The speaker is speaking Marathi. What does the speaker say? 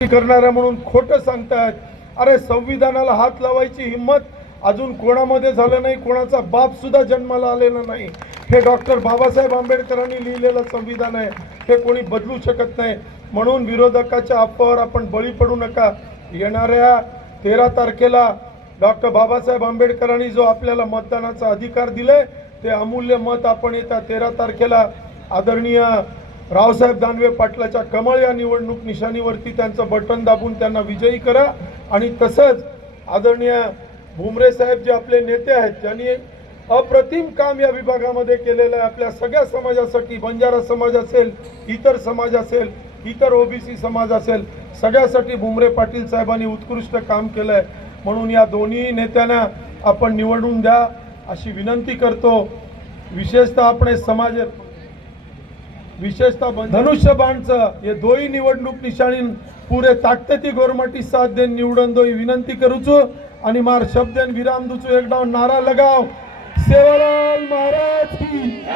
करणाऱ्या म्हणून खोटं सांगतायत. अरे संविधानाला हात लावायची हिंमत अजून कोणामध्ये झालं नाही कोणाचा बाप सुद्धा जन्माला आलेला नाही. हे डॉक्टर बाबासाहेब आंबेडकरांनी लिहिलेलं संविधान आहे. हे कोणी बदलू शकत नाही. म्हणून विरोधकाच्या अफवावर आपण बळी पडू नका. येणाऱ्या तेरा तारखेला डॉक्टर बाबासाहेब आंबेडकरांनी जो आपल्याला मतदानाचा अधिकार दिलाय ते अमूल्य मत आपण येत्या तेरा तारखेला आदरणीय रावसाहेब दानवे पाटलाच्या कमळ या निवडणूक निशाणीवरती त्यांचं बटन दाबून त्यांना विजयी करा. आणि तसंच आदरणीय भुमरे साहेब जे आपले नेते आहेत ज्यांनी अप्रतिम काम या विभागामध्ये केलेलं आहे. आपल्या सगळ्या समाजासाठी बंजारा समाज असेल इतर समाज असेल इतर ओबीसी समाज असेल सगळ्यासाठी भुमरे पाटील साहेबांनी उत्कृष्ट काम केलं आहे म्हणून या दोन्ही नेत्यांना आपण निवडून द्या अशी विनंती करतो. विशेषतः आपण समाज विशेषतः धनुष्य धनुष्यबाणचं हे दोही निवडणूक निशाणी पुरे ताकदती गोरमटी साथ देन निवडून दोही विनंती करूचो. आणि मार शब्देन विराम दुचू. एक डाव नारा लगाव. सेवालाल महाराज की